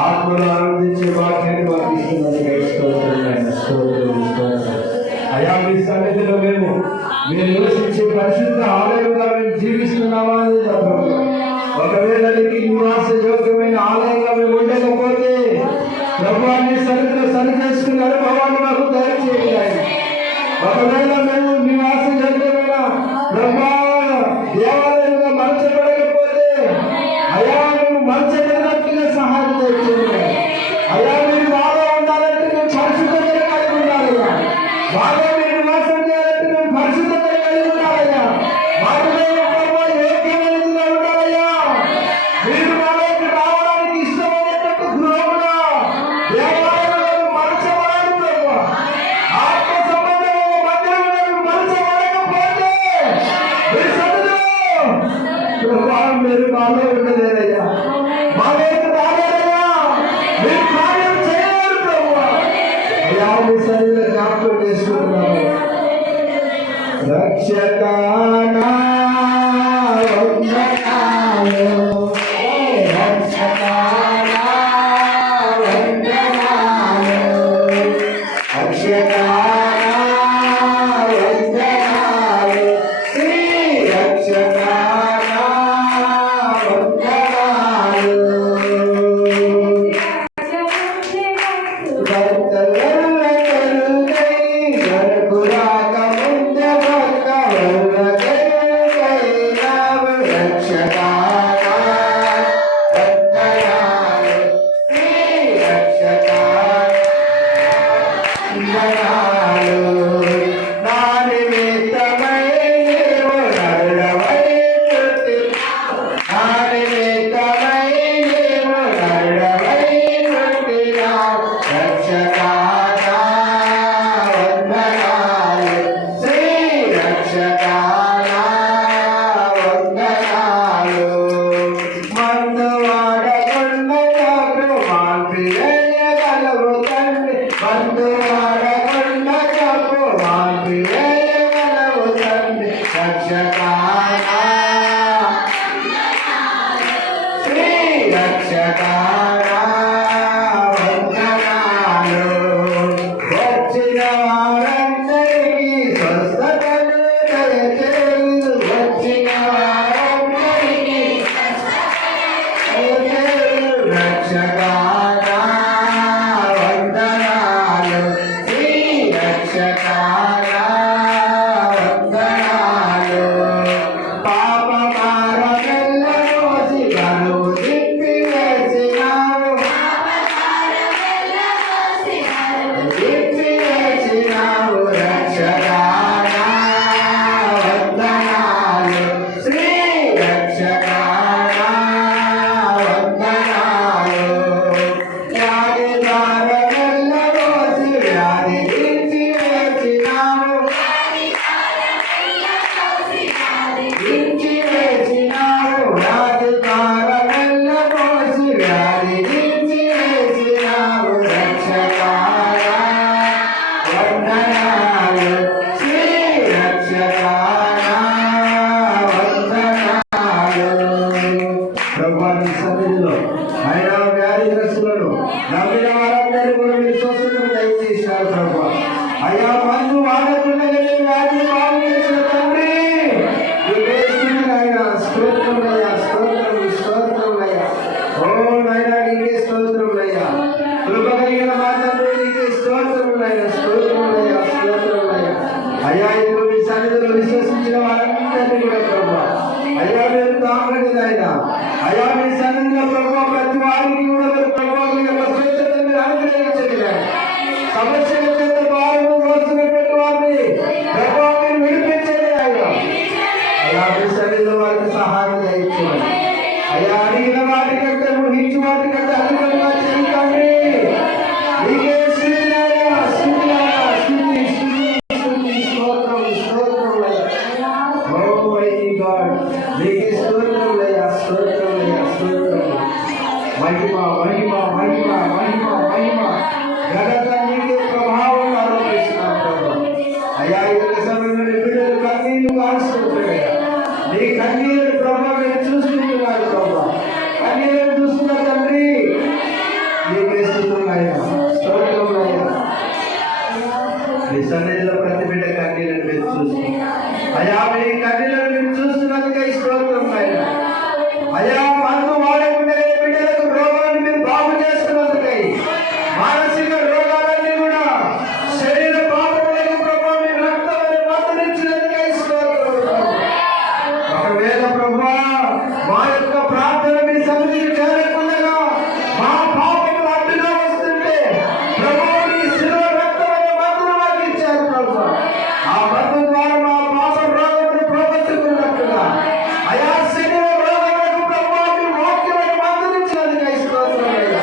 ఆత్మలో ఆనందించే వాక్యాన్ని మాకు అయా మీ సన్నిధిలో మేము నివసించే పరిశుద్ధ ఆలయంగా మేము జీవిస్తున్నామా అని చెప్పండి. ఒకవేళ నివాస యోగ్యమైన ఆలయంగా మేము ఉండకపోతే ప్రభువాన్ని సన్నిధిలో సరి చేసుకునే అనుభవాన్ని మాకు దయచేయాలి. ఒకవేళ మేము నివాస యోగ్యమైన దేవాలయంగా మలచబడకపోతే అయా మేము మలచబడినట్టుగా సహాయం చేయండి. అయా మీరు బాగా ఉండాలంటే మేము పరిశుద్ధంగా కలిగి ఉండాలయ్యా. బాగా మీరు నివాసం చేయాలంటే మేము పరిశుద్ధంగా కలిగి ఉండాలయ్యా. మాకు యోగ్యమైనదిగా ఉండాలయ్యా. మీరు మాలోకి రావడానికి ఇష్టమైనటువంటి గృహముగా దేవాలయంలో మలచబడాలి ప్రభు. ఆత్మ సంబంధమైన మందిరంలో మలచబడకపోతే మీరు మాలో ఉండలేరయ్యా. మాలోకి రాలేరయ్యా. మీరు కార్యం చేయలేరు ప్రభు. అయ్యా మీ శరీర జ్ఞాపకం చేసుకుంటున్నాము. రక్షకానా మీ సన్నిధిలో ఆయన వ్యాధిగ్రస్తులను నమ్మిన వారందరినీ కూడా మీరు స్వస్థతను దయచేసినారు ప్రభు. అయ్యా మందు వాడకుండా వ్యాధి బాగు చేసిన తండ్రి నీకే స్తుతులు ఆయన. స్తోత్రములయ్యా, స్తోత్రములు, స్తోత్రములయ్యా. ఓ నాయనా నీకే స్తోత్రములయ్యా. కృప కలిగిన మా తండ్రి నీకే స్తోత్రములయ్యా, స్తోత్రములయ్యా, స్తోత్రములయ్యా. అయ్యా ఇప్పుడు మీ సన్నిధిలో విశ్వసించిన వారందరినీ కూడా ప్రభు అయ్యా మీరు తాకండి నాయన. అయ్యా మీ సన్నిధిలో ప్రభు ప్రతి వారికి కూడా మీరు ప్రభు మీ యొక్క స్వేచ్ఛను మీరు అనుగ్రహించండి. సమస్యల చేత భారము మోస్తున్నటువంటి వారిని ప్రభు మీరు విడిపించండి ఆయన. అయ్యా మీ సన్నిధిలో వారికి సహాయం దయచేయండి. అయ్యా అడిగిన వాటికంటే ఊహించు వాటికంటే అధికంగా చేయండి. నీకే స్తుతులయ్యా, స్తుతులయ్యా, స్తుతి, స్తుతి, స్తుతి, స్తోత్రం, స్తోత్రములయ్యా. ఓ మైటీ గాడ్ నీకే స్తోత్రములయ్యా, స్తోత్రములయ్యా, స్తోత్రములు. మహిమ, మహిమ, మహిమ, మహిమ, మహిమ, ఘనత నీకే ప్రభావం ఆరోపిస్తున్నాం ప్రభు. అయ్యా ఈ యొక్క సమయంలో నీ బిడ్డలు కన్నీళ్లు కాల్చుకుంటున్నాయా. నీ కన్నీళ్ళని ప్రభు మీరు చూసుకుంటున్నారు ప్రభు. కన్నీళ్ళని చూస్తున్న తండ్రి నీకే స్తుతులయ్యా, స్తోత్రములయ్యా. నీ సన్నిధిలో ప్రతి బిడ్డ కన్నీళ్ళని మీరు చూస్తున్నారు. అయ్యా మీ కన్నీళ్ళని మీరు చూస్తున్నందుకే స్తోత్రములయ్యా. అయ్యా మందు వాడకుండా బిడ్డలకు రోగాన్ని మీరు బాగు చేస్తున్నందుకై మానసిక రోగాలన్నీ కూడా శరీర పాపములకు ప్రభు మీ రక్తాన్ని మందలించినందుకై స్తోత్రములు. ఒకవేళ ప్రభు మా యొక్క ప్రార్థన మీ సన్నిధికి చేరకుండా మా పాపములు అడ్డుగా వస్తుంటే ప్రభు మీ శిలువ రక్తాన్ని మందులు మాకు ఇచ్చారు ప్రభు. ఆ మందు ద్వారా మా పాప రోగమును పోగొట్టుకున్నట్టుగా అయా శరీర రోగములకు ప్రభు మీ వాక్యమును మందలించినందుకై స్తోత్రములయ్యా,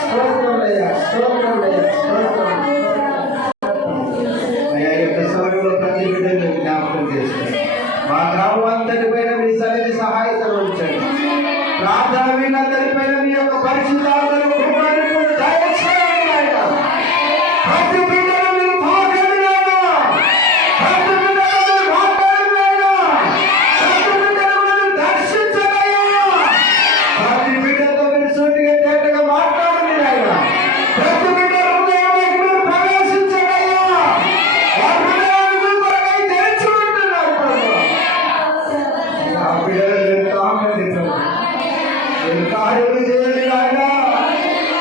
స్తోత్రములయ్యా, స్తోత్రములయ్యా, స్తోత్రములు. అయ్యా ఈ యొక్క సమయంలో ప్రతి బిడ్డను జ్ఞాపకం చేసుకోండి. మా గ్రామం అంతటిపైన మీ సన్నిధి సహాయతను ఉంచండి. ప్రార్థన వీళ్ళందరిపైన మీ యొక్క పరిశుద్ధాత్మను కృపను కూడా దయచేయండి ఆయన. ప్రతి బిడ్డను మీరు తాకండి నాయనా. ప్రతి బిడ్డను మీరు మాట్లాడండి నాయనా. ప్రతి బిడ్డను మీరు దర్శించండి అయ్యా. ప్రతి బిడ్డతో మీరు సూటిగా తేటగా మాట్లాడండి నాయనా. ప్రతి బిడ్డ హృదయంలోకి మీరు ప్రవేశించండి అయ్యా. వారి హృదయాన్ని మీరు కొరకై తెరిచి ఉంటున్నారు ప్రభు. ఆ బిడ్డలను మీరు తాకండి ప్రభు. మీరు కార్యము చేయండి నాయనా.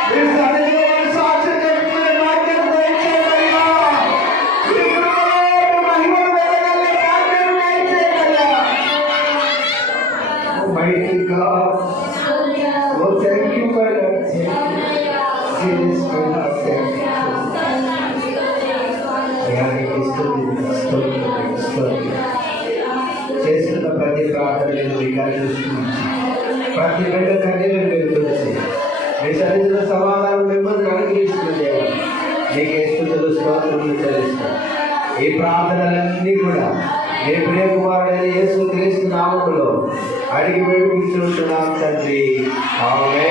మీ సన్నిధిలో వారు సాక్ష్యం చెప్పుకునే భాగ్యం దయచేయండి అయ్యా. మీ కృపలో మీ మహిమను వెలగల్లే భాగ్యం దయచేయండి అయ్యా. Oh mighty God. Oh thank you for that. Jesus for that. అయ్యా నీకు స్తోత్రం. చేస్తున్న ప్రతి ప్రార్థనలు మీ కనిపిస్తుంది. ప్రతి బిడ్డ కన్నీళ్ళు మీరు తుడిచి మీ సన్నిధిలో సమాధానం మిమ్మల్ని అనుగ్రహిస్తుంది దేవా. నీకే స్తుతులు, స్తోత్రములు చెల్లిస్తాం. ఈ ప్రార్థనలన్నీ కూడా నీ ప్రియ కుమారుడైన యేసు క్రీస్తు నామములో అడిగి వేడుకుంటున్నాం తండ్రి. ఆమేన్.